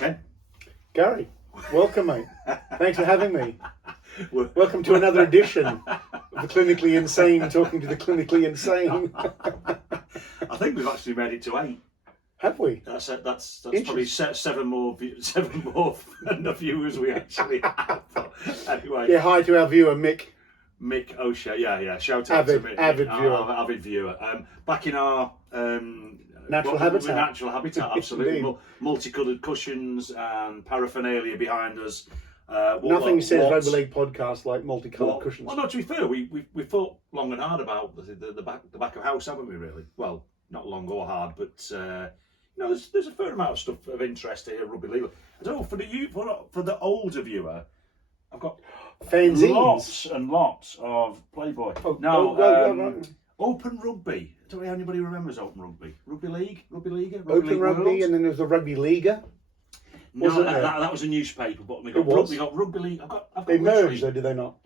Ken. Gary, welcome, mate. Thanks for having me. Welcome to another edition of the Clinically Insane, talking to the clinically insane. I think we've actually made it to 8. Have we? That's probably seven more than the viewers we actually have. But anyway. Yeah, hi to our viewer, Mick. Mick O'Shea, yeah. Shout out to Mick. Avid viewer. Back in our natural habitat. Natural habitat, absolutely. Multicoloured cushions and paraphernalia behind us. Nothing says Rugby League podcast like multicoloured cushions. Well, no, to be fair, we thought long and hard about the back of house, haven't we? Really? Well, not long or hard, but there's a fair amount of stuff of interest here at Rugby League. I don't know for the older viewer, I've got fanzines. Lots and lots of Playboy. Open Rugby. I don't know if anybody remembers Open Rugby. Rugby League? Rugby League Rugby, World? And then there was the Rugby Leaguer. No, that was a newspaper, but we got Rugby League. They merged, though, did they not?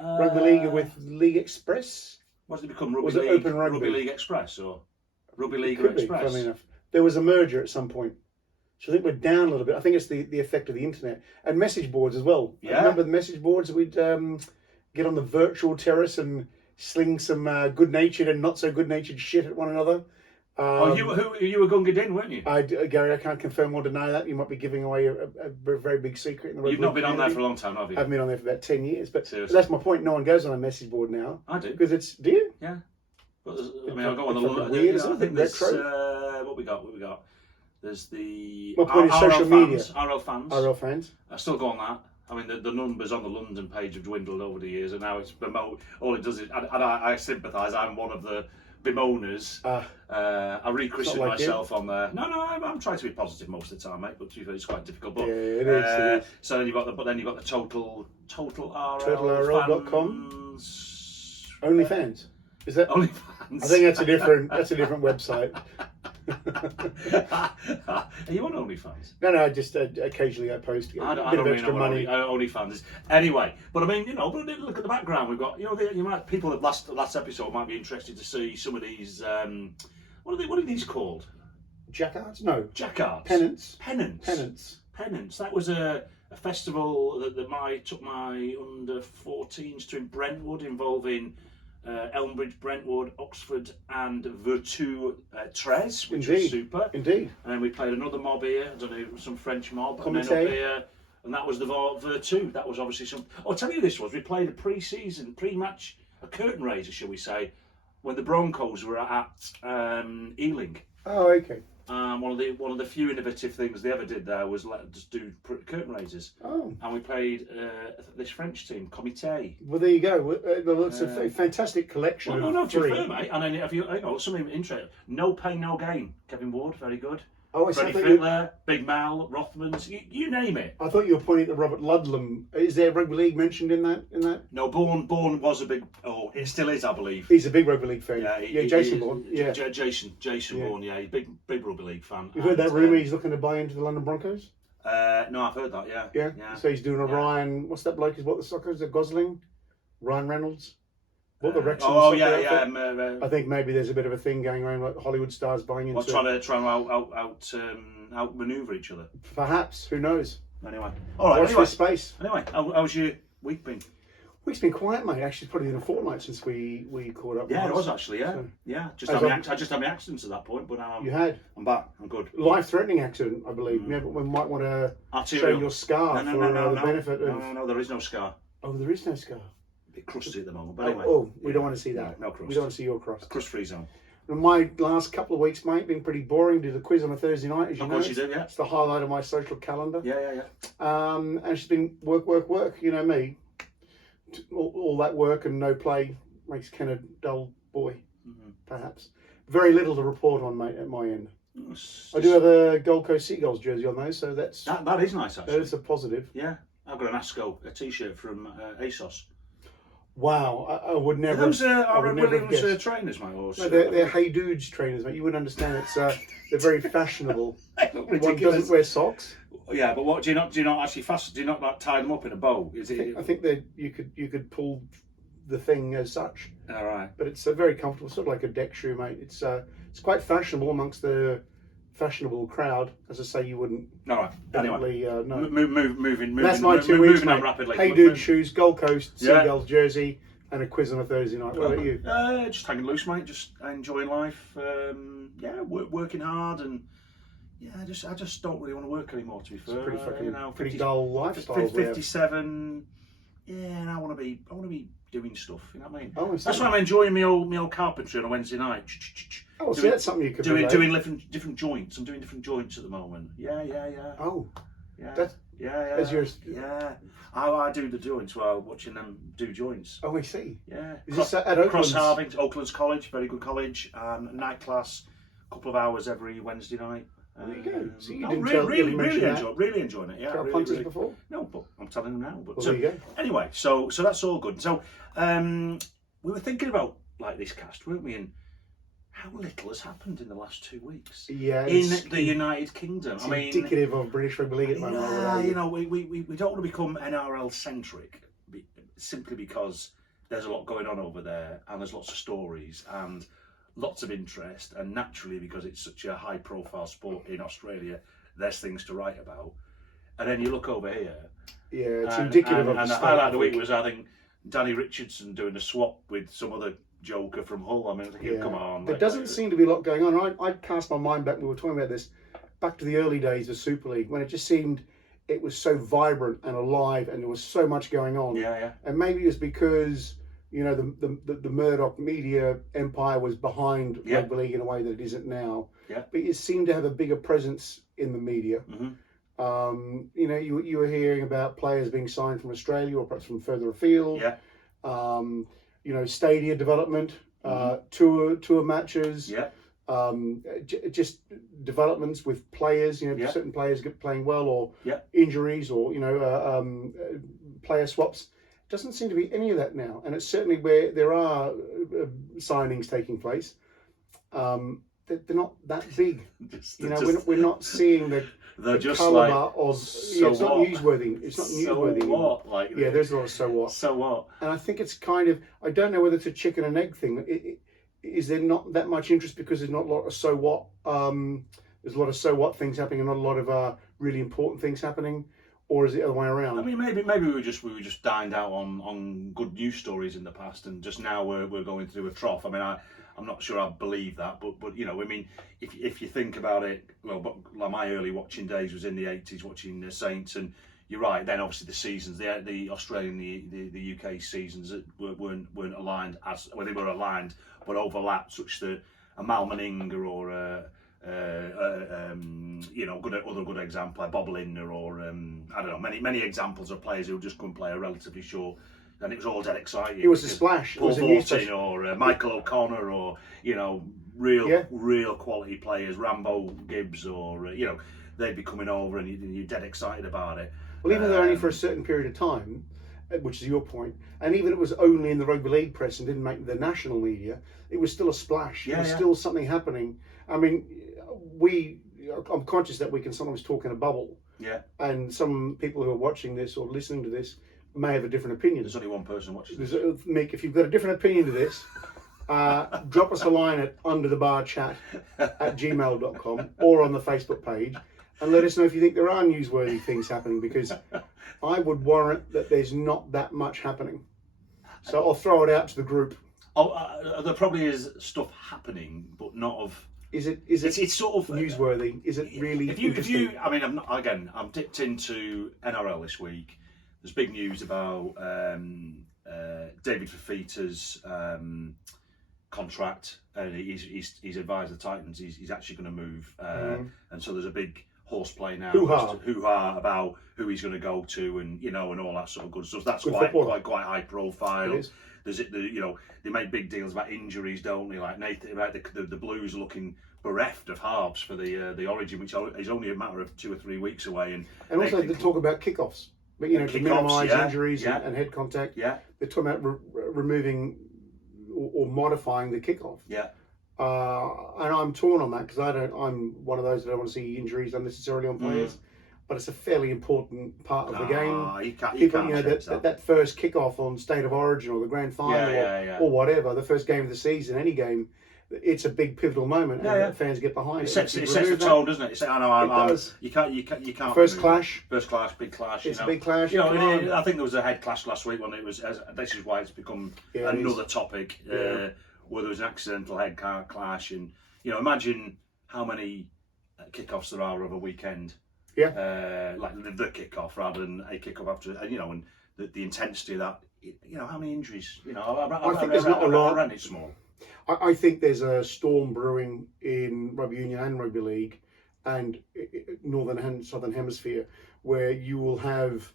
Rugby League with League Express? Was it become Rugby League? Open Rugby? Rugby League Express or Rugby League Express? Funny enough. There was a merger at some point. So I think we're down a little bit. I think it's the effect of the internet. And message boards as well. Yeah. Remember the message boards? We'd get on the virtual terrace and sling some good-natured and not so good-natured shit at one another. You were Gunga Din, weren't you? Gary, I can't confirm or deny that. You might be giving away a very big secret in the You've not been on there for a long time, have you? I haven't been on there for about 10 years. But that's my point. No one goes on a message board now. I do. Because it's... Do you? Yeah. But I'll go on the... Weird, I think there's... retro? What we got? There's the... My point is social media. RL fans. RL fans. I still go on that. I mean, the numbers on the London page have dwindled over the years, and now it's bemoan. All it does is... I sympathise. I'm one of the bemoaners. I rechristened myself on there. No, I'm trying to be positive most of the time, mate. But to be fair, it's quite difficult. But, yeah, it is. So then you've got the total TotalRL.com. OnlyFans. Is that OnlyFans? I think that's a different website. Are you on OnlyFans? No. Just occasionally I post a bit of extra money. OnlyFans is anyway. But I mean, but look at the background. We've got, people at last episode might be interested to see some of these. What are these called? Jackards? No. Jackards. Pennants. That was a festival that took my under 14s to in Brentwood, involving Elmbridge, Brentwood, Oxford and Vertu Tres, which was super. Indeed. And then we played another mob here, I don't know, some French mob. And then up here, and that was the Vertu. That was obviously some... I'll tell you this was, we played a pre-match, a curtain raiser, shall we say, when the Broncos were at Ealing. Oh, okay. One of the few innovative things they ever did there was let us do curtain raisers. Oh. And we played this French team, Comité. Well, there you go. It's a fantastic collection. Well, no, to be fair, mate. And then if you something interesting, No Pain, No Gain. Kevin Ward, very good. Oh, Freddie Fittler, Big Mal, Rothmans, you name it. I thought you were pointing at Robert Ludlam. Is there Rugby League mentioned in that? No, Bourne was a big... Oh, it still is, I believe. He's a big Rugby League fan. Yeah, Jason Bourne. Yeah. Jason Bourne, yeah. He's a big Rugby League fan. You've heard that rumour he's looking to buy into the London Broncos? No, I've heard that, yeah. Yeah. So he's doing a Ryan... What's that bloke? What the soccer is? Gosling? Ryan Reynolds? What the Wrexham? I think maybe there's a bit of a thing going around, like Hollywood stars buying into. Trying to outmaneuver each other. Perhaps, who knows? Anyway, all right. Watch this space. Anyway, how's your week been? Week's been quiet, mate. Actually, it's probably been a fortnight since we caught up. Yeah, it was actually. Yeah, so, yeah. I just had my accidents at that point, but you had. I'm back. I'm good. Life-threatening accident, I believe. Yeah, but we might want to show your scar for the benefit of. No, there is no scar. Oh, there is no scar. A bit crusty at the moment, but anyway. We don't want to see that. No crust. We don't want to see your crust. Crust-free zone. And my last couple of weeks, mate, been pretty boring. Did a quiz on a Thursday night, as you know. Of course you did, yeah. It's the highlight of my social calendar. Yeah. And it's been work. You know me. All that work and no play makes Ken a dull boy, perhaps. Very little to report on, mate, at my end. I do have a Gold Coast Seagulls jersey on those, so that is nice, actually. That is a positive. Yeah. I've got an ASCO, a t-shirt from ASOS. Wow, I would never. Those are Williams trainers, mate. No, they're Hey Dudes trainers, mate. You wouldn't understand. It's they're very fashionable. They look ridiculous. One doesn't wear socks. Yeah, but what do you not actually do you not like tie them up in a bow? I think that you could pull the thing as such. All right. But it's very comfortable, sort of like a deck shoe, mate. It's quite fashionable amongst the fashionable crowd. As I say, you wouldn't. All right. Anyway, no. Moving. That's my 2 weeks, moving on mate. rapidly. Hey dude, shoes, Gold Coast, Yeah. Seagulls jersey, and a quiz on a Thursday night. What about you? Just hanging loose, mate. Just enjoying life. Working hard, and I just don't really want to work anymore. To be fair, It's pretty fucking, 50, pretty dull lifestyle. 57. Yeah, and I want to be doing stuff. You know what I mean? Oh, That's why I'm enjoying my old carpentry on a Wednesday night. Oh, see, that's something you could doing different joints. I'm doing different joints at the moment. Yeah. Oh, yeah. That's as yours. Yeah. I do the joints while watching them do joints. Oh, I see. Yeah. Is this at Oakland's? Cross Harvings, Oakland's College, very good college, and night class, a couple of hours every Wednesday night. There you go. So you really enjoying it. Yeah, Try punters before? No, but I'm telling them now. But Well, there you go. Anyway, so that's all good. So we were thinking about like this cast, weren't we? And how little has happened in the last 2 weeks. Yeah, in the United Kingdom. It's indicative of British rugby league at the moment. You know, we don't want to become NRL centric simply because there's a lot going on over there, and there's lots of stories and lots of interest, and naturally because it's such a high profile sport in Australia, there's things to write about. And then you look over here, it's indicative of the the highlight of the week was, I think, Danny Richardson doing a swap with some other joker from Hull. I mean, come on. There doesn't seem to be a lot going on. I cast my mind back, we were talking about this, back to the early days of Super League, when it just seemed it was so vibrant and alive and there was so much going on. Yeah. And maybe it's because, you know, the Murdoch media empire was behind rugby league in a way that it isn't now. Yeah. But it seemed to have a bigger presence in the media. Mm-hmm. You know, you were hearing about players being signed from Australia or perhaps from further afield. Yeah. You know, stadia development, tour matches. Yeah. Just developments with players. You know, certain players playing well, or injuries, or player swaps. Doesn't seem to be any of that now, and it's certainly where there are signings taking place. They're not that big. We're not seeing the caliber of. So it's not newsworthy. It's not newsworthy anymore. There's a lot of so what. So what? And I think it's kind of. I don't know whether it's a chicken and egg thing. Is there not that much interest because there's not a lot of so what? There's a lot of so what things happening, and not a lot of really important things happening. Or is it the other way around? I mean, maybe we were just dined out on good news stories in the past, and just now we're going through a trough. I mean, I'm not sure I believe that, but you know, I mean, if you think about it, well, like my early watching days was in the 80s, watching the Saints, and you're right. Then obviously the seasons, the Australian, the UK seasons weren't aligned as well. They were aligned, but overlapped, such that a Mal Meninga or other good example like Bob Lindner or I don't know, many examples of players who just couldn't play a relatively short, and it was all dead exciting. It was a splash. Paul it was Vortin or Michael O'Connor, or real quality players, Rambo Gibbs, or they'd be coming over and you're dead excited about it. Well, even though only for a certain period of time, which is your point, and even it was only in the rugby league press and didn't make the national media, it was still a splash. It was still something happening. I mean, I'm conscious that we can sometimes talk in a bubble. Yeah. And some people who are watching this or listening to this may have a different opinion. There's only one person watching this. Mick, if you've got a different opinion to this, drop us a line at underthebarchat@gmail.com or on the Facebook page, and let us know if you think there are newsworthy things happening, because I would warrant that there's not that much happening. So I'll throw it out to the group. There probably is stuff happening, but not of. Is it? It's sort of newsworthy. Is it really? If you, I mean, I'm dipped into NRL this week. There's big news about David Fifita's contract, and he's advised the Titans he's actually going to move, and so there's a big horseplay now, hoo-ha about who he's going to go to, and and all that sort of good stuff. That's quite high profile. They make big deals about injuries, don't they? Like Nathan, right? The Blues are looking bereft of halves for the Origin, which is only a matter of 2 or 3 weeks away, and also they talk about kickoffs, but to minimise injuries and head contact. Yeah, they're talking about removing or modifying the kickoff. Yeah. And I'm torn on that, because I'm one of those that don't want to see injuries unnecessarily on players. But it's a fairly important part of the game. That first kickoff on State of Origin or the Grand Final or whatever, the first game of the season, any game, it's a big pivotal moment, and that fans get behind. It sets the tone, doesn't it? I know. You can't. First clash, big clash. It's a big clash. You know, I think there was a head clash last week when it was. This is why it's become another topic. Where there was an accidental head clash, and you know, imagine how many kickoffs there are over a weekend. Yeah. Like the kickoff rather than a kickoff after, and you know, and the intensity of that. You know, how many injuries? You know, I think there's not a lot. Around it small. I think there's a storm brewing in rugby union and rugby league, and northern and southern hemisphere, where you will have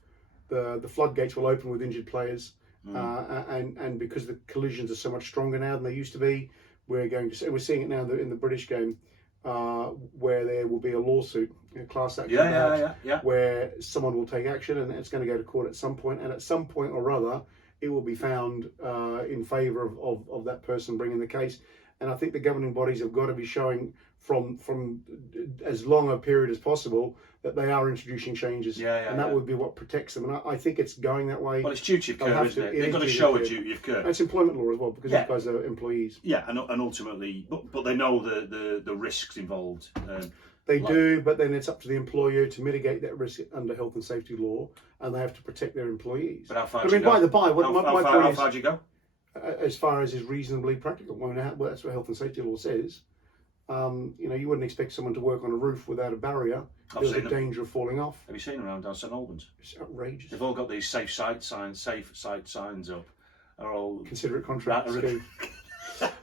the floodgates will open with injured players, and because the collisions are so much stronger now than they used to be, we're seeing it now in the British game, where there will be a lawsuit, a class action, where someone will take action, and it's going to go to court at some point, and at some point or other, it will be found in favour of that person bringing the case. And I think the governing bodies have got to be showing from as long a period as possible that they are introducing changes, and that would be what protects them. And I think it's going that way. Well, it's duty of care, isn't it? They've got to show a duty of care. And it's employment law as well, because these guys are employees. Yeah, and ultimately, but they know the risks involved. They do, but then it's up to the employer to mitigate that risk under health and safety law, and they have to protect their employees. But how far? By the by, how far do you go? As far as is reasonably practical. Well, that's what health and safety law says. You know, you wouldn't expect someone to work on a roof without a barrier. There's a danger of falling off. Have you seen them around down St Albans? It's outrageous. They've all got these safe site signs up. Are all considerate contracts.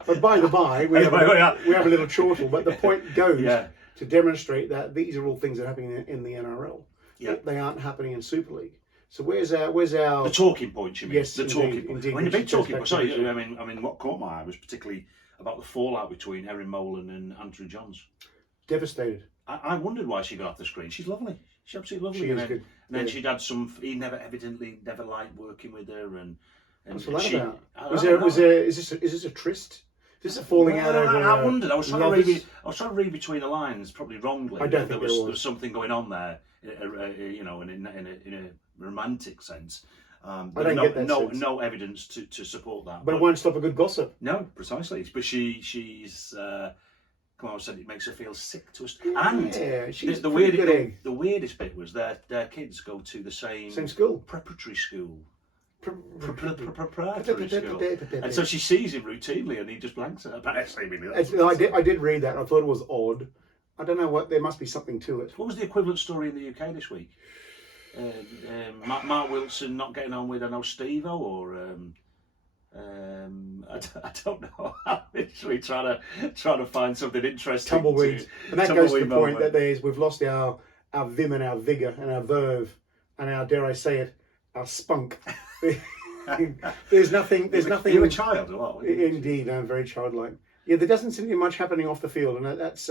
But by the by, we have a little chortle. But the point goes to demonstrate that these are all things that are happening in the NRL. They aren't happening in Super League. So where's our the talking point? You mean? Yes, the talking point. Indeed, I mean, the big talking point. Sorry, I mean, what caught my eye was particularly about the fallout between Erin Molan and Andrew Johns. Devastated. I wondered why she got off the screen. She's lovely. She's absolutely lovely. She is good. And then she'd had some. He evidently never liked working with her. And what's all that about? Is this a tryst? Is this a falling out over? I wondered. I was trying to read between the lines, probably wrongly. I don't think there was something going on there. You know, in a romantic sense. But I don't get that sense. No evidence to support that. But it won't stop a good gossip. No, precisely. But she's. Come on, I said it makes her feel sick to us. And she's the weirdest bit was their kids go to the same school, preparatory school. And so she sees him routinely, and he just blanks at her. I did read that. I thought it was odd. I don't know what. There must be something to it. What was the equivalent story in the UK this week? Mark Wilson not getting on with Steve-O, or I don't know. I'm literally trying to find something interesting. Tumbleweed, and that goes to the point that we've lost our vim and our vigour and our verve and our, dare I say it, our spunk. There's nothing. You're a child, or what? Indeed, I'm very childlike. Yeah, there doesn't seem to be much happening off the field, and that's.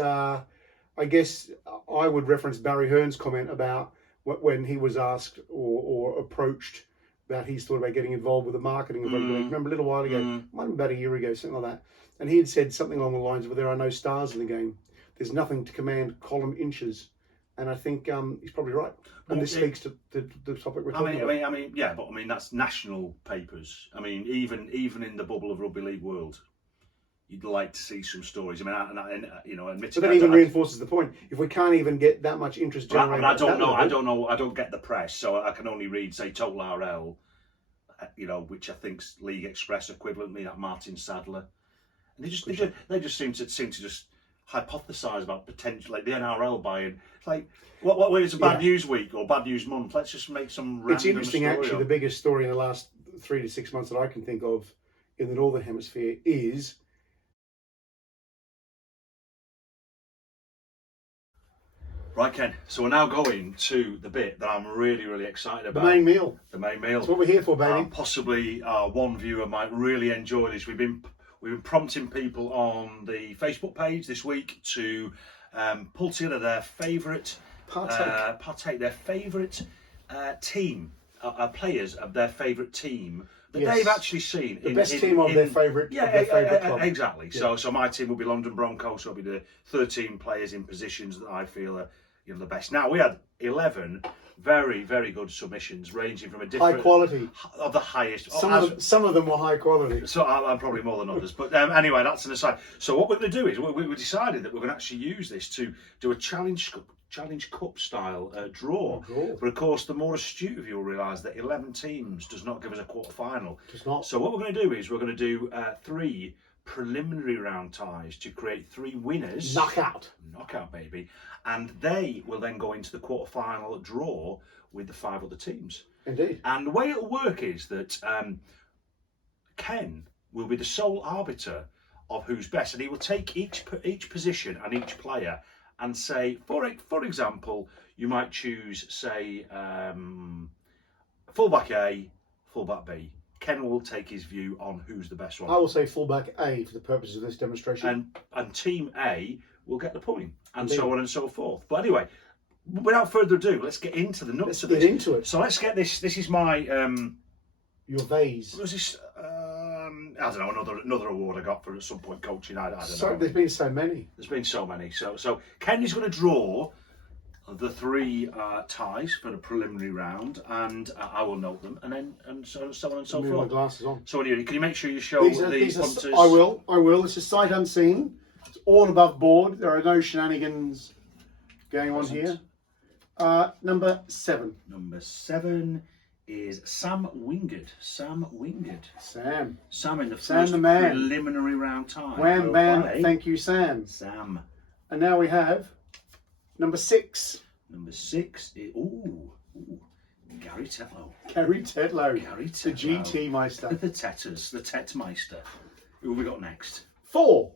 I guess I would reference Barry Hearn's comment about when he was asked or approached that he's thought about getting involved with the marketing of rugby league. Remember a little while ago, might have been about a year ago, something like that. And he had said something along the lines of, there are no stars in the game. There's nothing to command column inches. And I think he's probably right. And this speaks to the topic we're talking about. I mean, yeah, but I mean, that's national papers. I mean, even in the bubble of rugby league world, you'd like to see some stories. I mean, you know, admittedly, but that even reinforces the point. If we can't even get that much interest generated, I don't know. I don't get the press, so I can only read, say, Total RL, you know, which I think's League Express equivalently, that Martin Sadler, and they just seem to just hypothesise about potential, like the NRL buying. It's like, what it's a bad news week or bad news month. Let's just make some random. It's interesting, actually. The biggest story in the last 3 to 6 months that I can think of in the Northern Hemisphere is. Right, Ken. So we're now going to the bit that I'm really, really excited about. The main meal. The main meal. That's what we're here for, baby. Possibly one viewer might really enjoy this. We've been prompting people on the Facebook page this week to pull together their favourite partake their favourite team, players of their favourite team that they've actually seen. The best team of their favourite club. Exactly. Yeah. So my team will be London Broncos. So it'll be the 13 players in positions that I feel are the best. Now we had 11 Very, very good submissions, ranging from a different high quality of the highest. Some of them were high quality. So I'm probably more than others, but anyway, that's an aside. So what we're going to do is we decided that we're going to actually use this to do a challenge cup style draw. But of course, the more astute of you will realise that 11 teams does not give us a quarter final. Does not. So what we're going to do is we're going to do 3 preliminary round ties to create 3 winners. Knockout, baby, and they will then go into the quarter final draw with the 5 other teams. Indeed. And the way it'll work is that Ken will be the sole arbiter of who's best, and he will take each position and each player and say, for example, you might choose, say, fullback A, fullback B. Ken will take his view on who's the best one. I will say fullback A for the purposes of this demonstration. And team A will get the point, and so on and so forth. But anyway, without further ado, let's get into the nuts of this. Let's get into it. So let's get this. This is my your vase. What was this? I don't know, another award I got for at some point coaching. I don't know. There's been so many. There's been so many. So Ken is going to draw the 3 ties for the preliminary round, and I will note them, and so on and so Move forth. my glasses on. So anyway, can you make sure you show the punters? I will. This is sight unseen. It's all above board. There are no shenanigans going on here. Number 7. Number 7 is Sam Wingard. Sam in the first preliminary round tie. Wham bam, thank you, Sam. And now we have number 6. Number 6 is Gary Tetlow. Gary Tetlow. The GT Meister. The Tetmeister. Who have we got next? 4.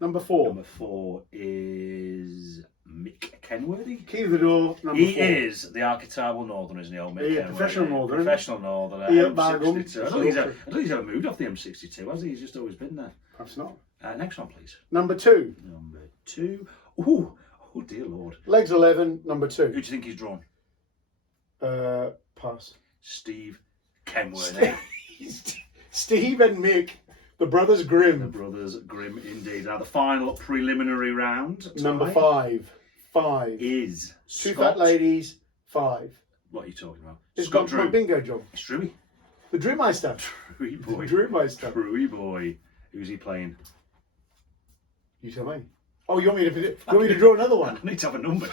Number 4. Number 4 is Mick Kenworthy. Key of the door, number 4. He is the archetypal northerner, isn't he, old Mick? Yeah, professional northerner. Professional northerner. M62. I don't think he's ever moved off the M62, has he? He's just always been there. Perhaps not. Next one, please. Number 2. Number 2. Oh dear Lord. Legs 11, number 2. Who do you think he's drawn? Pass. Steve Kenworthy. Steve and Mick, the Brothers Grimm. The Brothers Grimm, indeed. Now the final preliminary round. Number 5. 5 is 2 fat ladies. 5. What are you talking about? It's Scott got Drew. my bingo job. It's Drewy. The Drewmeister. Drewy boy. Drewmeister. Drewy boy. Who's he playing? You tell me. Oh, you want me to draw another one? I need to have a number.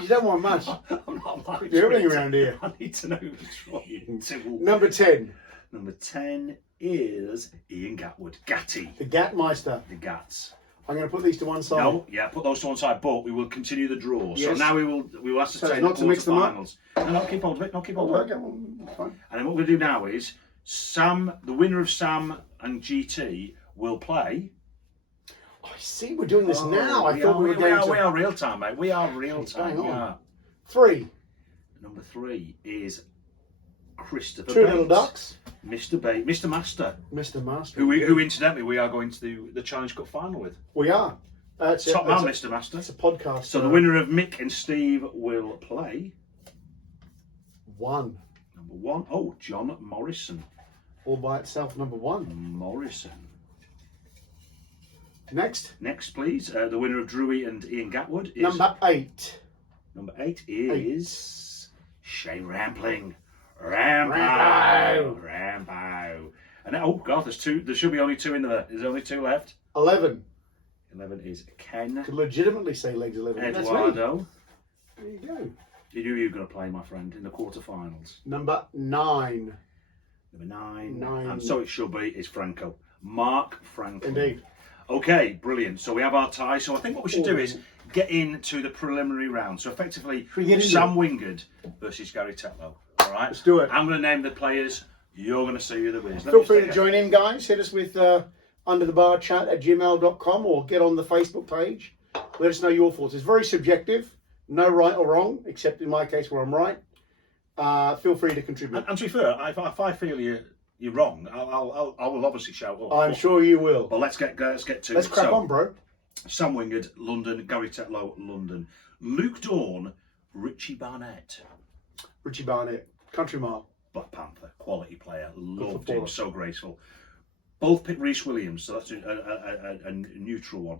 You don't want much. I'm not like You're everything around here. I need to know who's drawing. Number 10. Number 10 is Ian Gatwood. Gatty. The Gatmeister. The Gats. I'm going to put these to one side. No, yeah, put those to one side, but we will continue the draw. Yes. So now we will ascertain not the to mix them up. quarterfinals. No, keep hold of it. No, keep hold of it. Okay, well, that's fine. And then what we'll do now is Sam, the winner of Sam and GT, will play. I see we're doing this now. I thought we were going to... We are real time, mate. We are real time. Going on. Yeah. 3. Number 3 is Christopher 2 Bates. little ducks. Mr. Bates, Mr. Master. Mr. Master. Who incidentally we are going to do the Challenge Cup final with. We are. Top man, Mr. Master. It's a podcast. So the winner of Mick and Steve will play 1. Number 1. Oh, John Morrison. All by itself, number 1. Morrison. Next, please. The winner of Drewy and Ian Gatwood is number 8. Number 8 is Shay Rampling. Rambo. And oh God, there's 2. There should be only 2 in there. There's only 2 left. 11. 11 is Ken. Could legitimately say legs 11. Eduardo. There you go. You knew you were going to play, my friend, in the quarterfinals. Number 9. Number 9. And so it should be is Franco. Mark Franco. Indeed. Okay, brilliant. So we have our tie. So I think what we should do is get into the preliminary round. So effectively, Sam Wingard versus Gary Tetlow. All right? Let's do it. I'm going to name the players. You're going to see who the winners. Feel free to join in, guys. Hit us with underthebarchat@gmail.com or get on the Facebook page. Let us know your thoughts. It's very subjective. No right or wrong, except in my case where I'm right. Feel free to contribute. And to be fair, if I feel you're wrong, I will obviously shout up. I'm sure you will. But let's get to Let's crack on, bro. Sam Wingard, London. Gary Tetlow, London. Luke Dawn, Richie Barnett. Richie Barnett, country mile. Black Panther, quality player, loved him, so graceful. Both picked Rhys Williams, so that's a neutral one.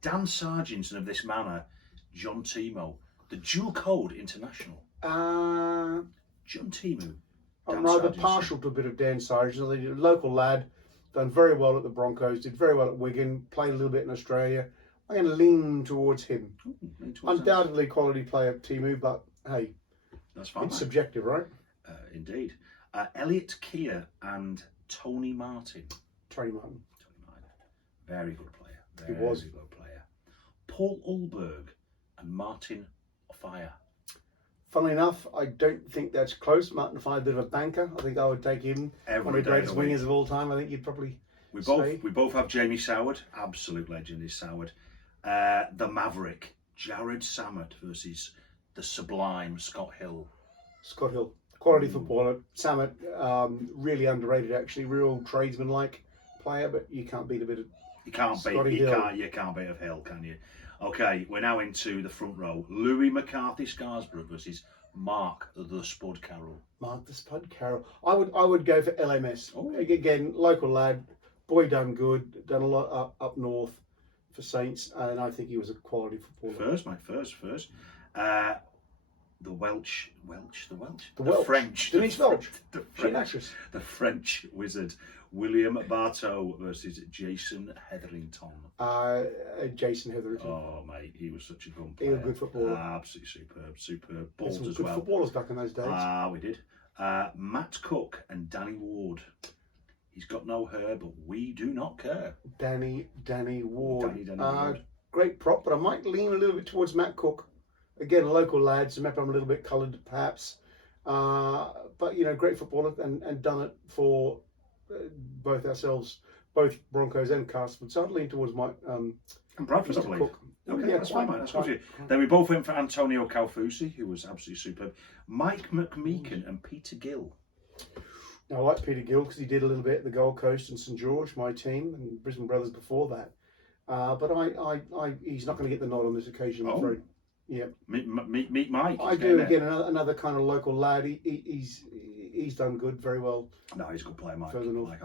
Dan Sargent of this manor, John Timo, the dual code international. John Timu. I'm rather partial to a bit of Dan Sargent. A local lad, done very well at the Broncos, did very well at Wigan, played a little bit in Australia. I'm going to lean towards him. Undoubtedly quality player, Timu, but hey, that's fine. It's subjective, right? Indeed. Elliot Keir and Tony Martin. Tony Martin. Very good player. He was. Very good player. Paul Ulberg and Martin Fire. Funnily enough, I don't think that's close. Martin Fire, a bit of a banker. I think I would take him. One of the greatest wingers of all time. I think you'd probably We both have Jamie Soward. Absolute legend is Soward. The Maverick, Jared Sammett versus the sublime Scott Hill. Scott Hill. Quality footballer. Sammett, really underrated actually. Real tradesman-like player, but you can't beat a bit of You can't beat of Hill, can you? Okay, we're now into the front row. Louis McCarthy Scarsborough versus Mark the Spud Carroll. Mark the Spud Carroll. I would go for LMS. Oh. Again, local lad, boy done good, done a lot up north for Saints, and I think he was a quality footballer. First. The French. Denise Welch. The French wizard. William Bartow versus Jason Hetherington. Jason Hetherington. Oh, mate, he was such a good player. He was a good footballer. Absolutely superb. Balls some as good well. Footballers back in those days. We did. Matt Cook and Danny Ward. He's got no hair, but we do not care. Danny Ward. Danny Ward. Great prop, but I might lean a little bit towards Matt Cook. Again, a local lad, so maybe I'm a little bit coloured, perhaps. But, great footballer and done it for both ourselves, both Broncos and Castlewood. So I'd lean towards Mike. And Bradford, I believe. Cook. Okay, yeah, that's fine, mate. That's good for you. Then we both went for Antonio Calfusi, who was absolutely superb. Mike McMeekan and Peter Gill. Now, I like Peter Gill because he did a little bit at the Gold Coast and St George, my team, and Brisbane Brothers before that. But he's not going to get the nod on this occasion, I'm afraid. Yeah. Meet Mike. I do. Again, another kind of local lad. He's done good, very well. No, he's a good player, Mike. Further north. I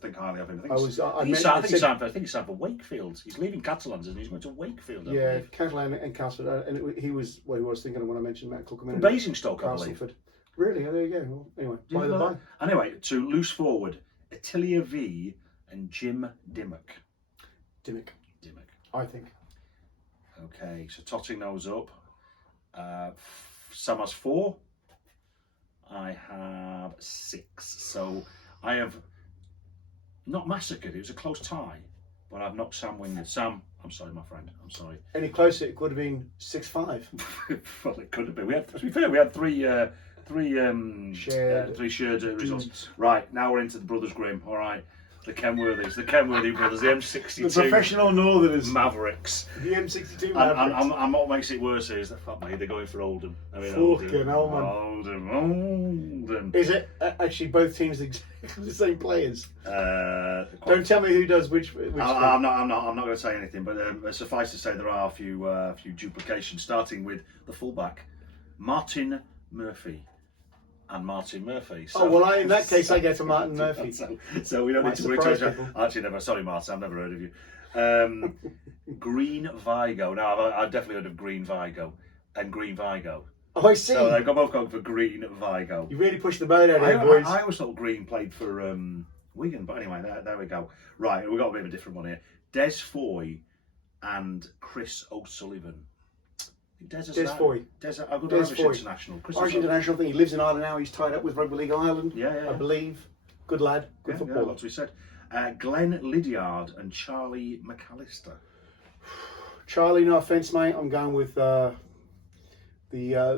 think highly of him. I think he's signed for Wakefield. He's leaving Catalans and he's going to Wakefield. Yeah, Catalan and Castleford, and he was what he was thinking of when I mentioned Matt Cook. Basingstoke, I believe. Really? Oh, there you go. Well, anyway, by the by. Anyway, to loose forward, Attilia V and Jim Dimmock. Dimmock. I think. Okay, so totting those up. Sam has 4. I have 6. So I have not massacred. It was a close tie, but I've knocked Sam winded. Sam, I'm sorry, my friend. I'm sorry. Any closer, it could have been 6-5. Well, it could have been. To be fair, we had three shared results. Right, now we're into the Brothers Grimm. All right. The Kenworthies, the brothers, the M62. The professional Northerners. Mavericks. The M62 Mavericks. And what makes it worse is that they're going for Oldham. Fucking hell, man. Oldham. Is it actually both teams exactly the same players? Don't tell me who does which. I'm not going to say anything, but suffice to say there are a few duplications, starting with the fullback, Martin Murphy. And Martin Murphy. So, in that case, I get to Martin Murphy. So we don't need to worry too much. Actually, never. Sorry, Martin, I've never heard of you. Green Vigo. Now, I've definitely heard of Green Vigo and Green Vigo. Oh, I see. So they've both gone for Green Vigo. You really pushed the boat out here, boys. I always thought Green played for Wigan, but anyway, there we go. Right, we've got a bit of a different one here. Des Foy and Chris O'Sullivan. Des Foy. Irish international. Irish international thing. He lives in Ireland now. He's tied up with Rugby League Ireland. Yeah. I believe. Good lad. Good footballer. Yeah, that's what we said. Glenn Lydiard and Charlie McAllister. Charlie, no offence, mate. I'm going with the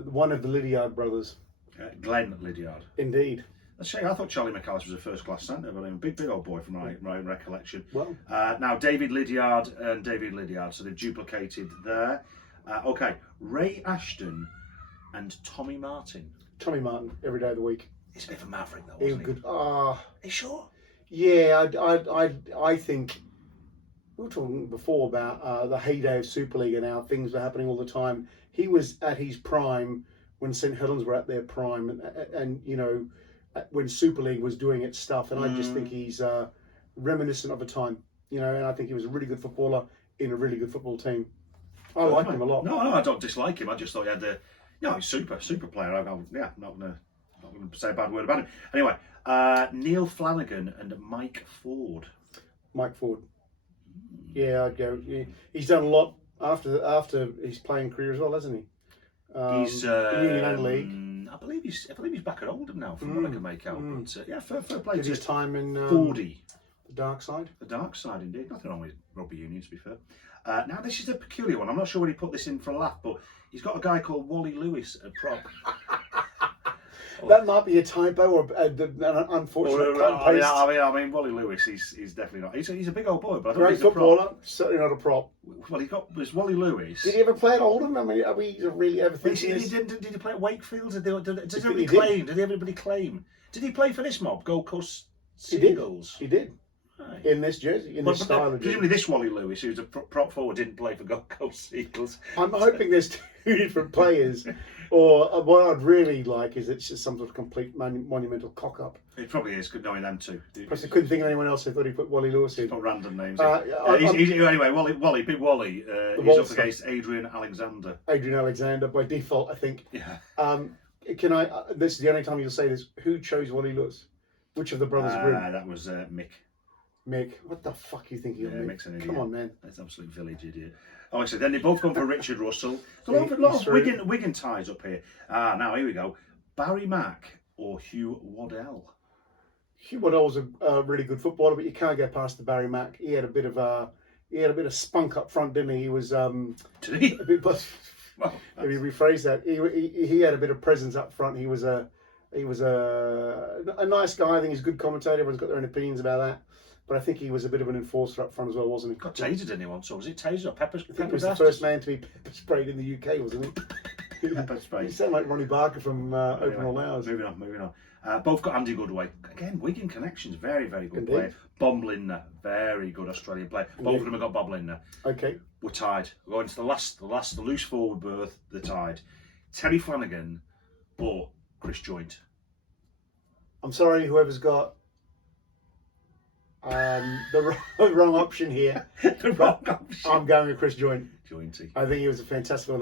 one of the Lydiard brothers. Glenn Lydiard. Indeed. That's a shame. I thought Charlie McAllister was a first-class centre, but big old boy from my recollection. Well. Now David Lydiard and David Lydiard, so they've duplicated there. Okay, Ray Ashton and Tommy Martin. Tommy Martin, every day of the week. He's a bit of a maverick, though, wasn't he? Good. Are you sure? Yeah, I think we were talking before about the heyday of Super League and how things were happening all the time. He was at his prime when St Helens were at their prime, and when Super League was doing its stuff. And I just think he's reminiscent of a time, and I think he was a really good footballer in a really good football team. I like him a lot. No, I don't dislike him. I just thought he had Yeah, he's super player. I'm not gonna say a bad word about him. Anyway, Neil Flanagan and Mike Ford. Mike Ford. Yeah, I'd go. He's done a lot after his playing career as well, hasn't he? He's Union and League. I believe he's back at Oldham now, from what I can make out. But yeah, fair play. Did his time in Fordy. The dark side. The dark side, indeed. Nothing wrong with rugby union, to be fair. Now this is a peculiar one. I'm not sure when he put this in for a laugh, but he's got a guy called Wally Lewis at prop. That might be a typo or an unfortunate cut and paste. I mean, Wally Lewis, he's definitely not. He's a big old boy, but I don't Great think he's footballer, a prop. certainly not a prop. Well, there's Wally Lewis. Did he ever play at Oldham? I mean, are we really ever thinking this? Did he play at Wakefield? Did everybody claim? Did everybody claim? Did he play for this mob, Gold Coast Seagulls? He did. Right. In this jersey, in this style of jersey. Presumably this Wally Lewis, who's a prop forward, didn't play for Gold Coast Seagulls. I'm hoping there's two different players, or what I'd really like is it's just some sort of complete monumental cock-up. It probably is, knowing them two. Plus I couldn't think of anyone else who thought he put Wally Lewis in. Put random names Anyway, Big Wally, he's up against Adrian Alexander. Adrian Alexander, by default, I think. Yeah. This is the only time you'll say this, who chose Wally Lewis? Which of the brothers grew? That was Mick. Mick, what the fuck are you thinking of, Mick? Mick's an idiot. Come on, man. That's an absolute village idiot. Obviously, then they both gone for Richard Russell. There's a lot of Wigan ties up here. Now here we go. Barry Mack or Hugh Waddell? Hugh Waddell was a really good footballer, but you can't get past the Barry Mack. He had a bit of spunk up front, didn't he? He was Did he? A bit, well, let me rephrase that. He had a bit of presence up front. He was a nice guy. I think he's a good commentator. Everyone's got their own opinions about that. But I think he was a bit of an enforcer up front as well, wasn't he? Got tasered anyone? So was it tasered or pepper? I think he was the first man to be pepper sprayed in the UK, wasn't he? Pepper sprayed. He sounded like Ronnie Barker from Open All Hours. Moving on. Both got Andy Goodway. Again, Wigan connections. Very, very good player. Bob Lindner, very good Australian player. Both of them have got Bob Lindner. Okay. We're tied. We're going to the loose forward berth. They're tied. Terry Flanagan or Chris Joint. I'm sorry, whoever's got the wrong option here. The wrong option. I'm going with Chris Joint. Jointy. I think he was a fantastic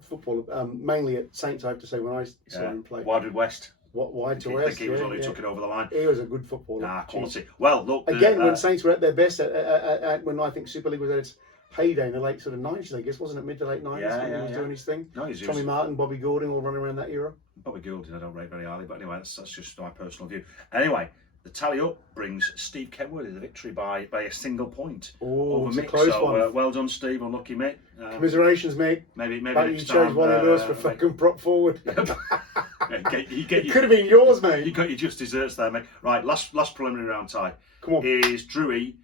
footballer, mainly at Saints, I have to say, when I saw him play. Wide West. Wide to I West. think he was the one who took it over the line. He was a good footballer. Quality. Well, look. Again, when Saints were at their best, when I think Super League was at its heyday in the late sort of 90s, I guess, wasn't it? Mid to late 90s when he was doing his thing? No, Tommy Martin, Bobby Goulding, all running around that era. Bobby Goulding I don't rate very highly, but anyway, that's just my personal view. Anyway, the tally up brings Steve Kenworthy the victory by a single point over Mick. Close one. Well done, Steve. Unlucky, mate. Commiserations, mate. Maybe but next you chose time, Wally Lewis for fucking prop forward. It could have been yours, mate. You got your just desserts there, mate. Right, last preliminary round tie. Come on. Is Drewy,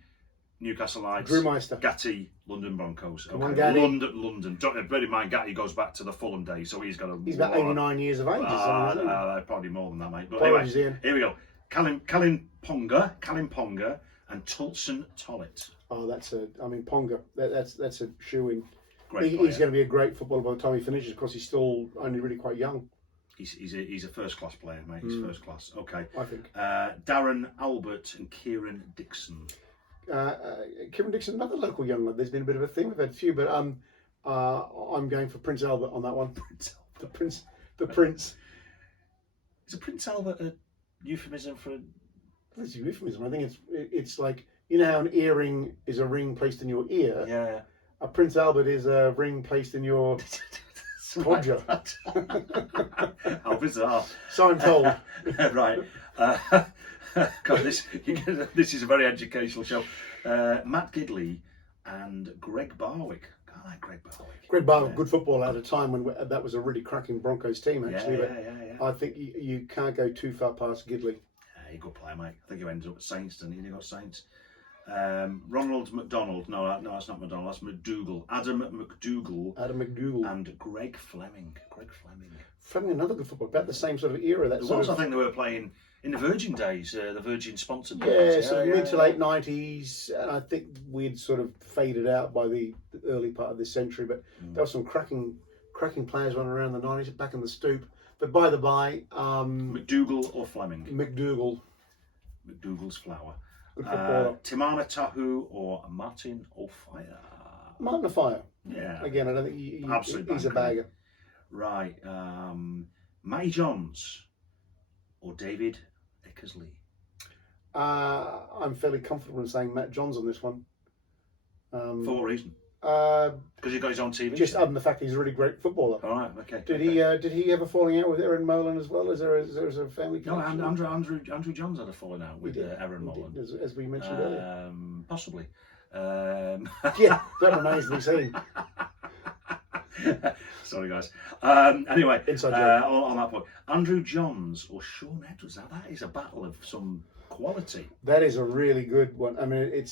Newcastle Knights, Drewmeister. Gatti, London Broncos. Come on, Gatti. London. Bear in mind, Gatti goes back to the Fulham days, so he's got He's about 89 years of age. Probably more than that, mate. But Apologies, anyway, Ian. here we go. Callum Ponga, and Tulson Tollett. Oh, Ponga. That's a shoe-in. He's going to be a great footballer by the time he finishes. Of course, he's still only really quite young. He's a first class player, mate. He's first class. Okay. I think. Darren Albert and Kieran Dixon. Kieran Dixon, another local young lad. There's been a bit of a thing. We've had a few, but I'm going for Prince Albert on that one. The Prince. Is a Prince Albert a euphemism for? It's a euphemism. I think it's like, you know how an earring is a ring placed in your ear. Yeah. A Prince Albert is a ring placed in your podger. How bizarre. So I'm told. Right. God, this is a very educational show. Matt Gidley and Greg Barwick. I like Greg Barwick. Greg Barwick, good footballer at a time when that was a really cracking Broncos team, actually. Yeah. I think you can't go too far past Gidley. Yeah, good player, mate. I think he ended up at Saints, didn't he? He got Saints. Ronald McDonald. No, that's not McDonald. That's McDougall. Adam McDougall. And Greg Fleming. Fleming, another good footballer. About the same sort of era. I think they were playing in the Virgin days, the Virgin sponsored days. Yeah, mid to late 90s. And I think we'd sort of faded out by the early part of this century. But there were some cracking players running around the 90s, back in the stoop. But by the by... McDougall or Fleming? McDougall. McDougall's flower. Timana Tahu or Martin O'Fire? Martin O'Fire. Yeah. Again, I don't think he's a bagger. Right. Matty Johns or David Eckersley? I'm fairly comfortable in saying Matt Johns on this one. For what reason? Because he's got his own TV. Just other than the fact he's a really great footballer. All right. Okay. Did he have a falling out with Aaron Molan as well? Is there a family connection? No, Andrew Johns had a falling out with Aaron Molan, as we mentioned earlier. Possibly. Yeah, that remains to be seen. Sorry, guys. Anyway, on that point, Andrew Johns or Sean Edwards. Now that is a battle of some quality. That is a really good one. I mean,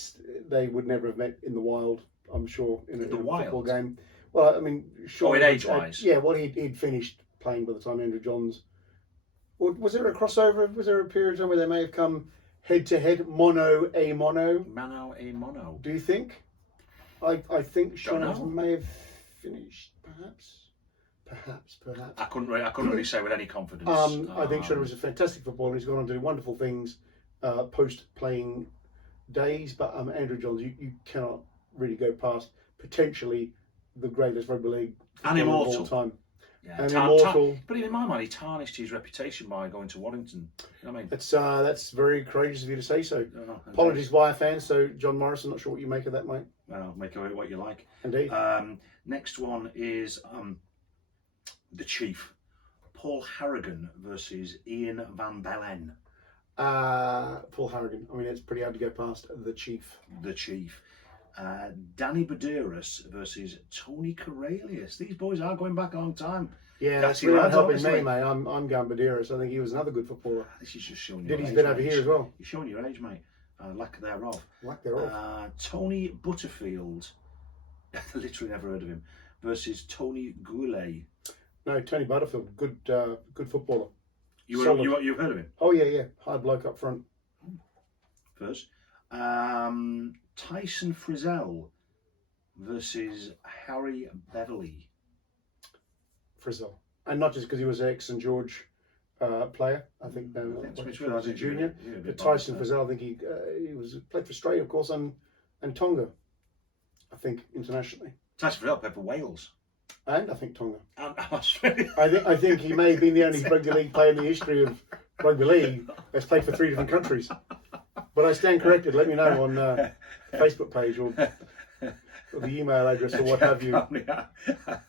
they would never have met in the wild. I'm sure in a football game. Well, I mean, Sean. In age-wise. Yeah. Well, he'd finished playing by the time Andrew Johns. Or was there a crossover? Was there a period of time where they may have come head to head, mono a mono? Mano a mono. Do you think? I think Sean Edwards may have finished, perhaps. I couldn't really say with any confidence. I think Sean was a fantastic footballer. He's gone on to do wonderful things post-playing days. But Andrew Johns, you cannot really go past potentially the greatest rugby league and of all time. Yeah, immortal. But in my mind, he tarnished his reputation by going to Warrington. You know what I mean? That's very courageous of you to say so. Apologies, Wire fans. So, John Morrison, not sure what you make of that, mate. Well, make of it what you like. Indeed. Next one is the Chief, Paul Harrigan versus Ian Van Bellen. Paul Harrigan. I mean, it's pretty hard to go past the Chief. The Chief. Danny Badouris versus Tony Corralius. These boys are going back a long time. Yeah, that's really not helping me, mate. I'm going Badouris. I think he was another good footballer. This is just showing your age. He's been over here as well. You're showing your age, mate. Lack thereof. Lack thereof. Tony Butterfield. Literally never heard of him. Versus Tony Goulet. No, Tony Butterfield. Good footballer. You've heard of him? Oh yeah. Hard bloke up front. First. Tyson Frizzell versus Harry Beverley. Frizzell, and not just because he was an ex-St George player. I think he was a junior. But Tyson Frizzell, I think he played for Australia, of course, and Tonga. I think internationally. Tyson Frizzell played for Wales. And I think Tonga. And Australia. I think he may have been the only rugby league player in the history of rugby league that's played for 3 different countries. But I stand corrected. Let me know on Facebook page or the email address or what have you.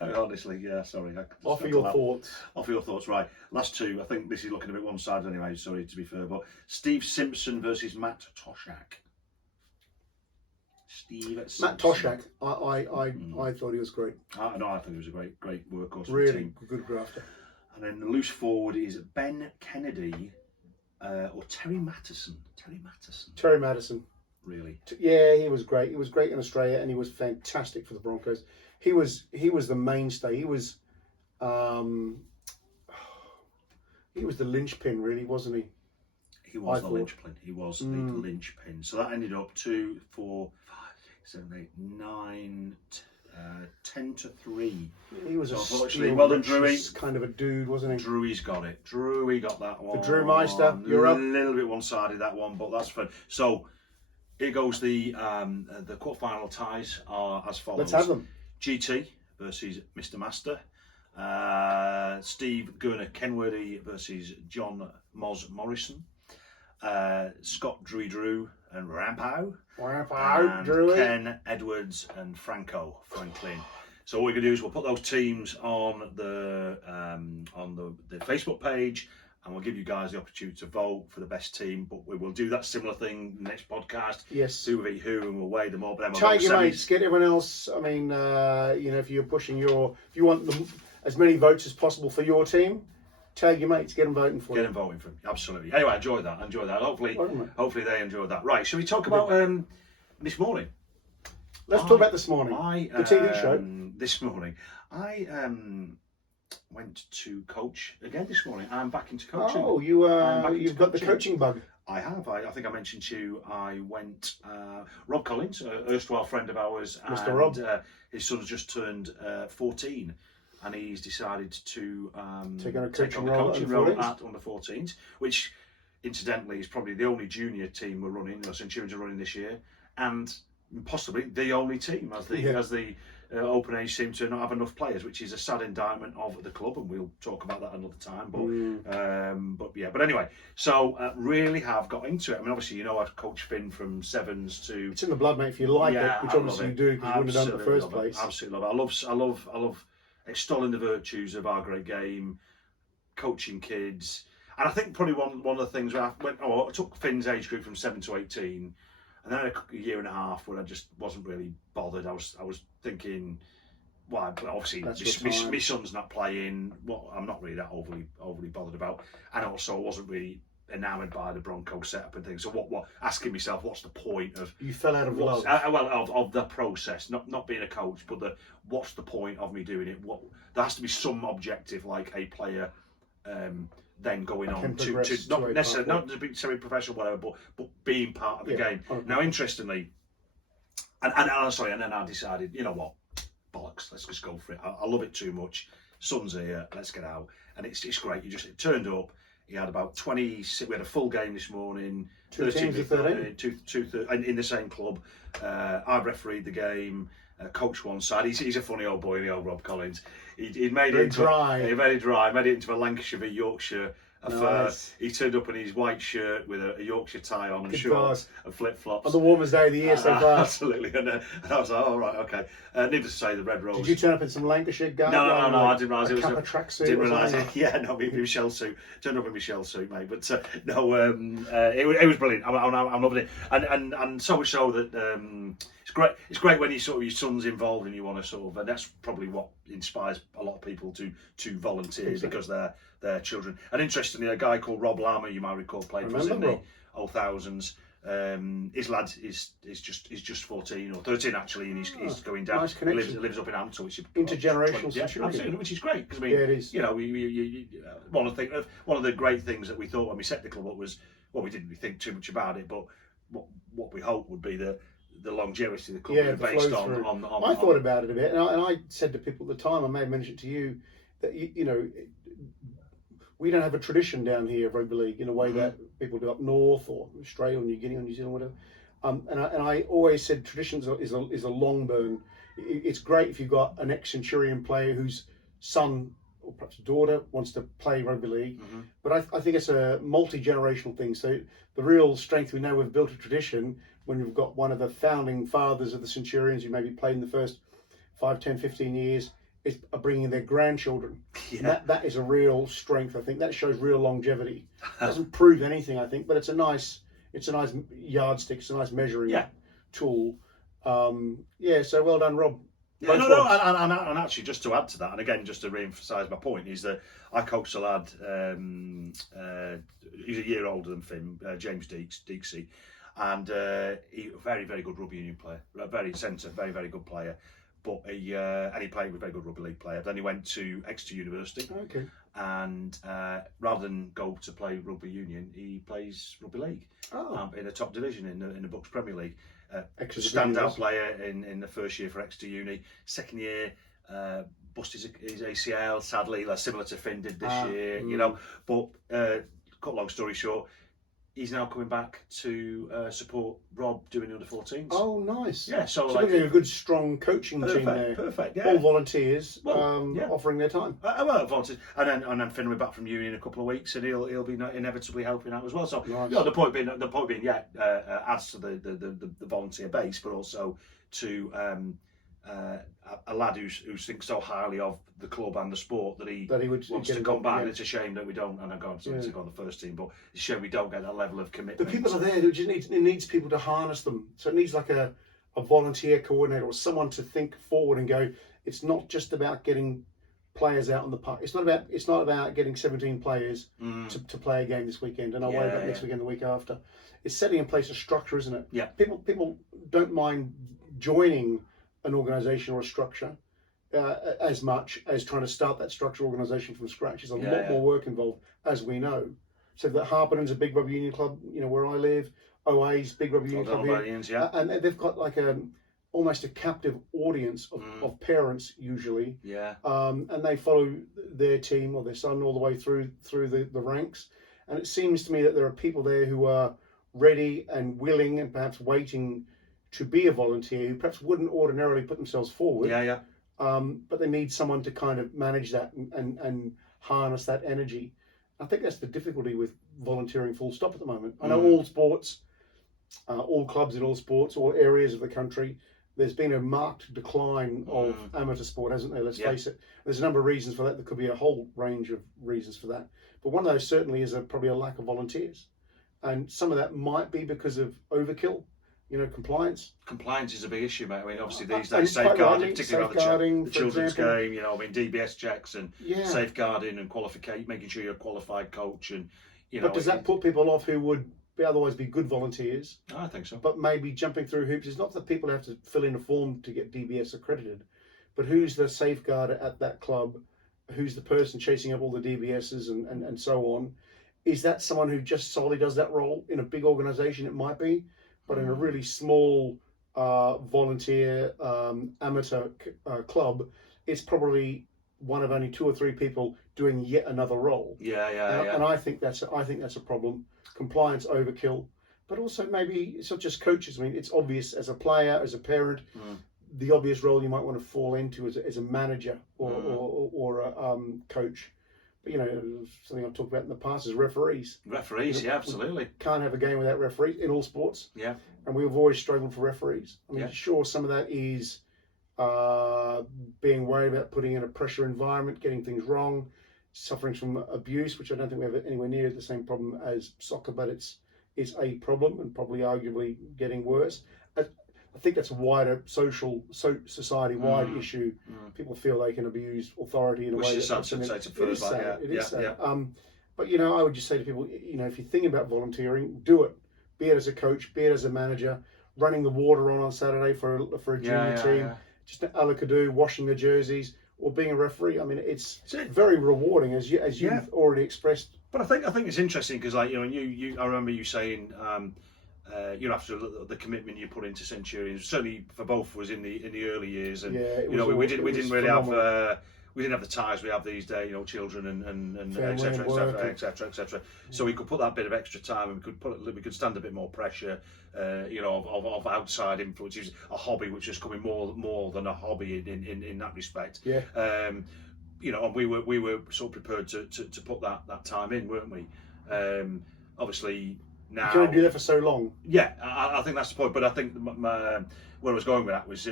Honestly, yeah, sorry. Offer your thoughts. Offer your thoughts, right. Last two. I think this is looking a bit one-sided anyway, sorry to be fair. But Steve Simpson versus Matt Toshak. Matt Toshak, I thought he was great. I think he was a great workhorse. Really good grafter. And then the loose forward is Ben Kennedy or Terry Matterson. Terry Matterson. Really? Yeah, he was great. He was great in Australia, and he was fantastic for the Broncos. He was the mainstay. He was the linchpin, really, wasn't he? He was the linchpin. He was the linchpin. So that ended up 2, 4, 5, 6, 7, 8, 9, 10-3. He was well done, Drewy. Kind of a dude, wasn't he? Drewy's got it. Drewy got that one. The Drew Meister, you're up. A little bit one-sided that one, but that's fun. So here goes the quarterfinal ties are as follows. Let's have them. GT versus Mr. Master. Steve Gurner Kenworthy versus John Moz Morrison. Scott Drew and Rampo. And Drewy. Ken Edwards and Franco Franklin. So what we're going to do is we'll put those teams on the Facebook page, and we'll give you guys the opportunity to vote for the best team. But we will do that similar thing in the next podcast. Yes. Who v who, and we'll weigh them up. Then we'll Tag your mates, get everyone else. I mean, if you're pushing if you want as many votes as possible for your team, tag your mates, get them voting for you. Get them voting for you, absolutely. Anyway, I enjoyed that. Hopefully they enjoyed that. Right, shall we talk about this morning? Let's talk about this morning. The TV show. This morning, I went to coach again this morning. I'm back into coaching. Oh, you've got the coaching bug. I have. I think I mentioned to you. I went. Rob Collins, an erstwhile friend of ours, Mr. Rob. His son's just turned 14. And he's decided to take on the coaching role at under 14s, which incidentally is probably the only junior team we're running, or Centurions are running this year, and possibly the only team as the open age seem to not have enough players, which is a sad indictment of the club, and we'll talk about that another time. But anyway, so really have got into it. I mean, obviously, I've coached Finn from sevens to. It's in the blood, mate. If you like it, which obviously you do, because you wouldn't have done it in the first place. Absolutely love it. I love extolling the virtues of our great game, coaching kids, and I think probably one of the things where I took Finn's age group from 7 to 18. And then a year and a half where I just wasn't really bothered. I was thinking, well, obviously my son's not playing. Well, I'm not really that overly bothered about. And also, I wasn't really enamoured by the Bronco setup and things. So what asking myself, what's the point of? You fell out of love. Of the process, not being a coach, but what's the point of me doing it? There has to be some objective, like a player. Then going on to not necessarily not to be semi-professional, whatever, but being part of the game. Okay. Now, interestingly, and then I decided, you know what, bollocks, let's just go for it. I love it too much. Son's here, let's get out, and it's great. It turned up. He had about 20. We had a full game this morning. 13 to 13. In the same club. I've refereed the game. Coach one side. He's a funny old boy, the old Rob Collins. He made it very dry. Made it into a Lancashire v Yorkshire affair. Nice. He turned up in his white shirt with a Yorkshire tie on and shorts and flip flops. On the warmest day of the year so far. Absolutely, and I was like, oh right, okay. Needless to say, the red rose. Did you turn up in some Lancashire garb? No, I didn't realise it was a tracksuit. Didn't realise it. Yeah, no, my shell suit. Turned up in my shell suit, mate. But it was brilliant. I'm loving it, and so much so that. It's great when your son's involved and you want to sort of, and that's probably what inspires a lot of people to volunteer because they're children. And interestingly, a guy called Rob Lama, you might recall, played for us in the 2000s. His lad is just 14 or 13 actually, and he's going down. Nice connection. He lives up in Hampton, which is intergenerational situation. Absolutely, which is great because I mean, it is. One of the great things that we thought when we set the club up was, well, we didn't really think too much about it, but what we hoped would be the longevity of the club based on I thought about it a bit, and I said to people at the time, I may have mentioned to you that we don't have a tradition down here of rugby league in a way that people do up north or Australia or New Guinea or New Zealand, whatever. And I always said traditions is a long burn. It's great if you've got an ex-Centurion player whose son or perhaps daughter wants to play rugby league, but I think it's a multi-generational thing. So the real strength, we know we've built a tradition when you've got one of the founding fathers of the Centurions who maybe played in the first 5, 10, 15 years, is bringing their grandchildren. Yeah. That is a real strength, I think. That shows real longevity. Doesn't prove anything, I think, but it's a nice yardstick, it's a nice measuring tool. So well done, Rob. Yeah, and actually, just to add to that, and again, just to re-emphasise my point, is that I coached a lad, he's a year older than Finn, James Deaksey, and he very, very good rugby union player, very centre, very, very good player. But he played with a very good rugby league player. Then he went to Exeter University, and rather than go to play rugby union, he plays rugby league in the top division in the Bucks Premier League. Standout player in the first year for Exeter Uni. Second year, busted his ACL. Sadly, similar to Finn did this year. But cut long story short, he's now coming back to support Rob doing the under-14s. Oh, nice. Yeah, so a good, strong coaching team there. Perfect, yeah. All volunteers offering their time. Volunteers. And then Finn will be back from uni in a couple of weeks, and he'll be inevitably helping out as well. So nice. The point being, adds to the volunteer base, but also to a lad who thinks so highly of the club and the sport that he wants to come back. And it's a shame that we don't, and I'm going to go on the first team, but it's a shame we don't get that level of commitment. The people are there who just needs people to harness them. So it needs like a volunteer coordinator or someone to think forward and go, it's not just about getting players out on the park. It's not about getting 17 players to play a game this weekend, and I'll worry about next weekend, the week after. It's setting in place a structure, isn't it? Yeah. People don't mind joining an organisation or a structure as much as trying to start that structure organisation from scratch. There's a lot more work involved, as we know. So that Harpenden's a big rugby union club, where I live. OA's big rugby union club here. And they've got like almost a captive audience of parents usually. Yeah. And they follow their team or their son all the way through the ranks. And it seems to me that there are people there who are ready and willing and perhaps waiting to be a volunteer who perhaps wouldn't ordinarily put themselves forward. Yeah. But they need someone to kind of manage that and harness that energy. I think that's the difficulty with volunteering full stop at the moment. I know all sports, all clubs in all sports, all areas of the country, there's been a marked decline of amateur sport, hasn't there? Let's face it. There's a number of reasons for that. There could be a whole range of reasons for that. But one of those certainly is probably a lack of volunteers. And some of that might be because of overkill, compliance. Compliance is a big issue, mate. I mean, obviously these days, safeguarding, particularly around the children's game, DBS checks and safeguarding and qualification, making sure you're a qualified coach. And, But does that put people off who would otherwise be good volunteers? I think so. But maybe jumping through hoops. It's not that people have to fill in a form to get DBS accredited, but who's the safeguarder at that club? Who's the person chasing up all the DBSs and so on? Is that someone who just solely does that role? In a big organisation, it might be, but in a really small volunteer amateur club, it's probably one of only 2 or 3 people doing yet another role. Yeah. And I think that's a problem. Compliance, overkill, but also maybe it's not just coaches. I mean, it's obvious as a player, as a parent, the obvious role you might want to fall into as a manager or a coach. But something I've talked about in the past is referees. Referees, yeah, absolutely. Can't have a game without referees in all sports. Yeah. And we've always struggled for referees. I mean, sure, some of that is being worried about putting in a pressure environment, getting things wrong, suffering from abuse, which I don't think we have anywhere near the same problem as soccer, but it's a problem and probably arguably getting worse. I think that's a wider society-wide issue. People feel they can abuse authority in a way that's sad. It is sad. But I would just say to people, if you're thinking about volunteering, do it. Be it as a coach, be it as a manager, running the water on Saturday for a junior team, just a la Kadoo, washing the jerseys, or being a referee. I mean, it's very rewarding, as you've already expressed. But I think it's interesting because, I remember you saying, after the commitment you put into Centurions, certainly for both was in the early years, and we didn't really have. We didn't have the ties we have these days, children and etc. So we could put that bit of extra time, and we could stand a bit more pressure, of outside influences, a hobby which is coming more than a hobby in that respect. Yeah. And we were sort of prepared to put that time in, weren't we? Obviously now you can only do that for so long. Yeah, I think that's the point. But I think where I was going with that was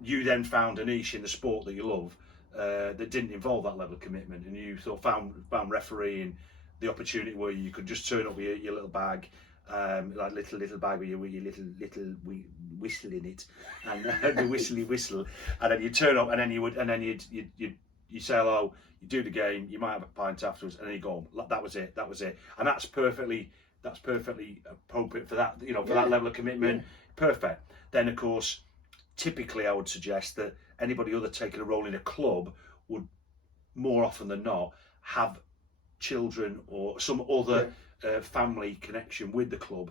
you then found a niche in the sport that you love. That didn't involve that level of commitment, and you sort of found refereeing the opportunity where you could just turn up with your little bag, like little bag with your little whistle in it, and the whistly whistle, and then you turn up, and then you say hello, you do the game, you might have a pint afterwards, and then you go home. That was it, and that's perfectly appropriate for that, for that level of commitment. Perfect. Then of course, typically I would suggest that anybody other taking a role in a club would more often than not have children or some other family connection with the club,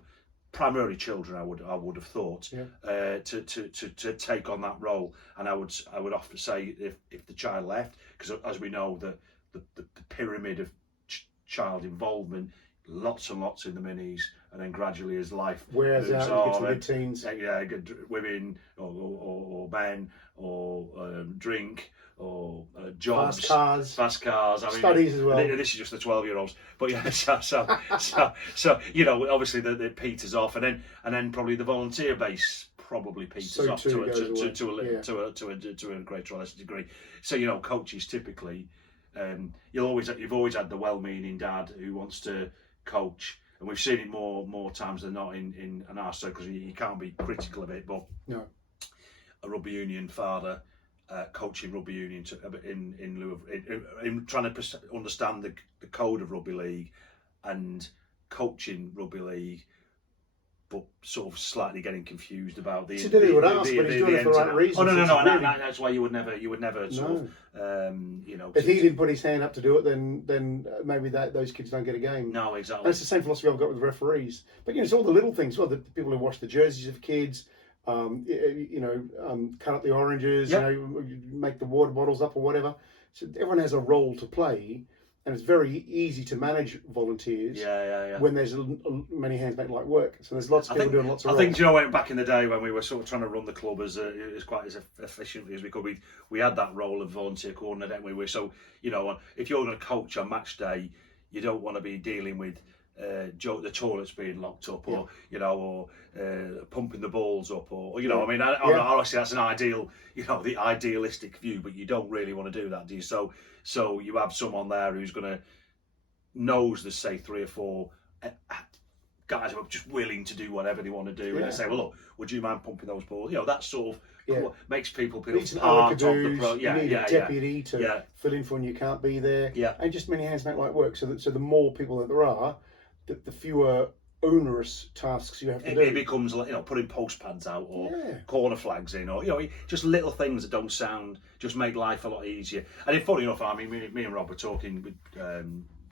primarily children. I would have thought to take on that role. And I would often say if the child left, because as we know the pyramid of child involvement, lots and lots in the minis, and then gradually as life moves on, you get to mid-teens, women or men or drink or jobs, fast cars. I mean, studies as well. This is just the 12-year-olds, but yeah. So obviously it peters off, and then probably the volunteer base probably peters off to a greater or lesser degree. So coaches typically, you've always had the well-meaning dad who wants to coach, and we've seen it more times than not in our circles. You can't be critical of it, but no. A rugby union father coaching rugby union in lieu of in trying to understand the code of rugby league and coaching rugby league, but sort of slightly getting confused about the. He's doing it but he's doing it for the right reasons. Oh no! That's why you would never sort of, If he didn't put his hand up to do it, then maybe those kids don't get a game. No, exactly. And it's the same philosophy I've got with referees. But it's all the little things. Well, the people who wash the jerseys of kids, cut up the oranges, make the water bottles up or whatever. So everyone has a role to play. and it's very easy to manage volunteers. When there's many hands make light work, so there's lots of people doing lots of roles. I think, you know, back in the day when we were sort of trying to run the club as quite as efficiently as we could, we had that role of volunteer coordinator, didn't we? So, you know, if you're going to coach on match day, you don't want to be dealing with the toilets being locked up, or you know, or pumping the balls up, or you know, I mean, obviously that's an ideal, you know, the idealistic view, but you don't really want to do that, do you? So you have someone there who's knows there's, say, 3 or 4 guys who are just willing to do whatever they want to do, and they say, well, look, would you mind pumping those balls? You know, that sort of makes people feel part of the pro. You need a deputy to fill in for when you can't be there. And just many hands make light work. So the more people that there are, the fewer onerous tasks you have to do. It becomes, you know, putting post pads out, or corner flags in, or, you know, just little things that don't sound, just make life a lot easier. And funny enough, I mean, me and Rob were talking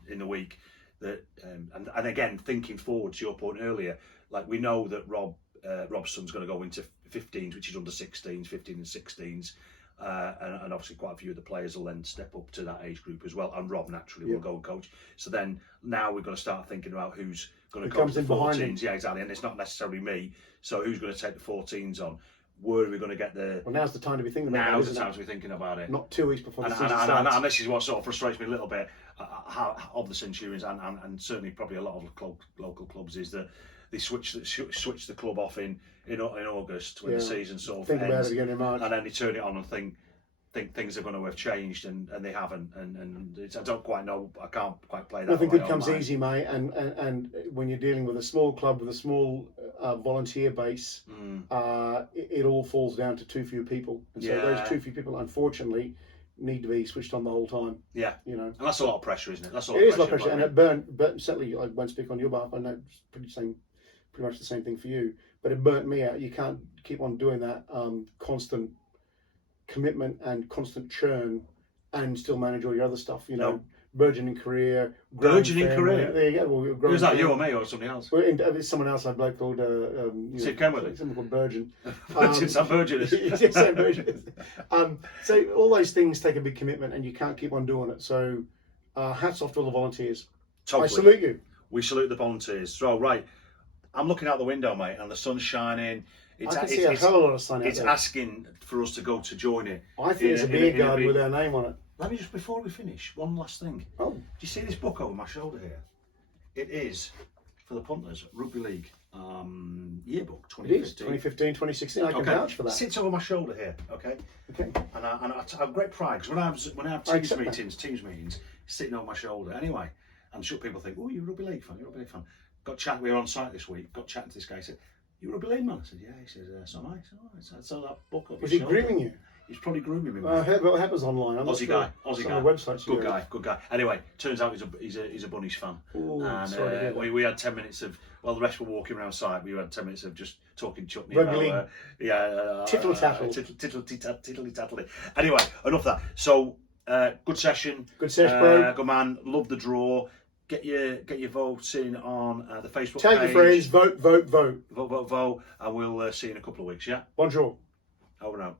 in the week that, and again, thinking forward to your point earlier, like, we know that Rob's son's going to go into 15s, which is under 16s, 15 and 16s. And obviously quite a few of the players will then step up to that age group as well, and Rob naturally will go and coach. So then now we're going to start thinking about who's going to coach the 14s. Yeah, exactly. And it's not necessarily me. So who's going to take the 14s on? Where are we going to get the... Well, now's the time to be thinking about it. Now's the time to be thinking about it. Not 2 weeks before the season starts. And this is what sort of frustrates me a little bit of the Centurions, and certainly probably a lot of local clubs, is that they switch the club off in August when the season sort of ends, about it again in March, and then they turn it on and think things are going to have changed, and they haven't, and I don't quite know. I can't quite play that. Nothing good comes easy, mate. And when you're dealing with a small club with a small volunteer base, it all falls down to too few people, and so those too few people, unfortunately, need to be switched on the whole time. Yeah, you know, and that's a lot of pressure, isn't it? That's it is a lot of pressure, and it burnt. Certainly, I won't speak on your behalf. I know it's pretty much the same thing for you, but it burnt me out. You can't keep on doing that constant commitment and constant churn and still manage all your other stuff, you know. Burgeoning career. Burgeoning career? There you go. Who's that, you or me or somebody else? It's someone else, a bloke called Steve Kenworthy. Someone called Burgeon. Sam Burgeon. Sam Burgeon. So all those things take a big commitment, and you can't keep on doing it. So hats off to all the volunteers. Totally. I salute you. We salute the volunteers. So, right, I'm looking out the window, mate, and the sun's shining. I can see a hell of a lot of sun out there. It's asking for us to go to join it. I think it's a beer garden with our name on it. Let me just, before we finish, one last thing. Oh. Do you see this book over my shoulder here? It is, for the punters, Rugby League yearbook 2015. It is, 2015, 2016. I can vouch for that. It sits over my shoulder here, okay? And I have great pride, because when I have teams meetings, sitting over my shoulder. Anyway, I'm sure people think, oh, you're a Rugby League fan, we were on site this week, got chatting to this guy, he said, you a Rugby League man? I said, yeah. He said, so am I. So that book up. Was he grooming you? He's probably grooming me. I heard what happens online. Aussie guy. On the website. Good guy. Anyway, turns out he's a Bunnies fan. Ooh, and we had 10 minutes of, while the rest were walking around site, we had 10 minutes of just talking chutney Rugby about tittle tattle. Tiddly tattle. Anyway, enough of that. So good session. Good session, bro. Good man. Love the draw. Get your votes in on the Facebook page. Tell your friends, vote. Vote. And we'll see you in a couple of weeks, yeah? Bonjour. Over and out.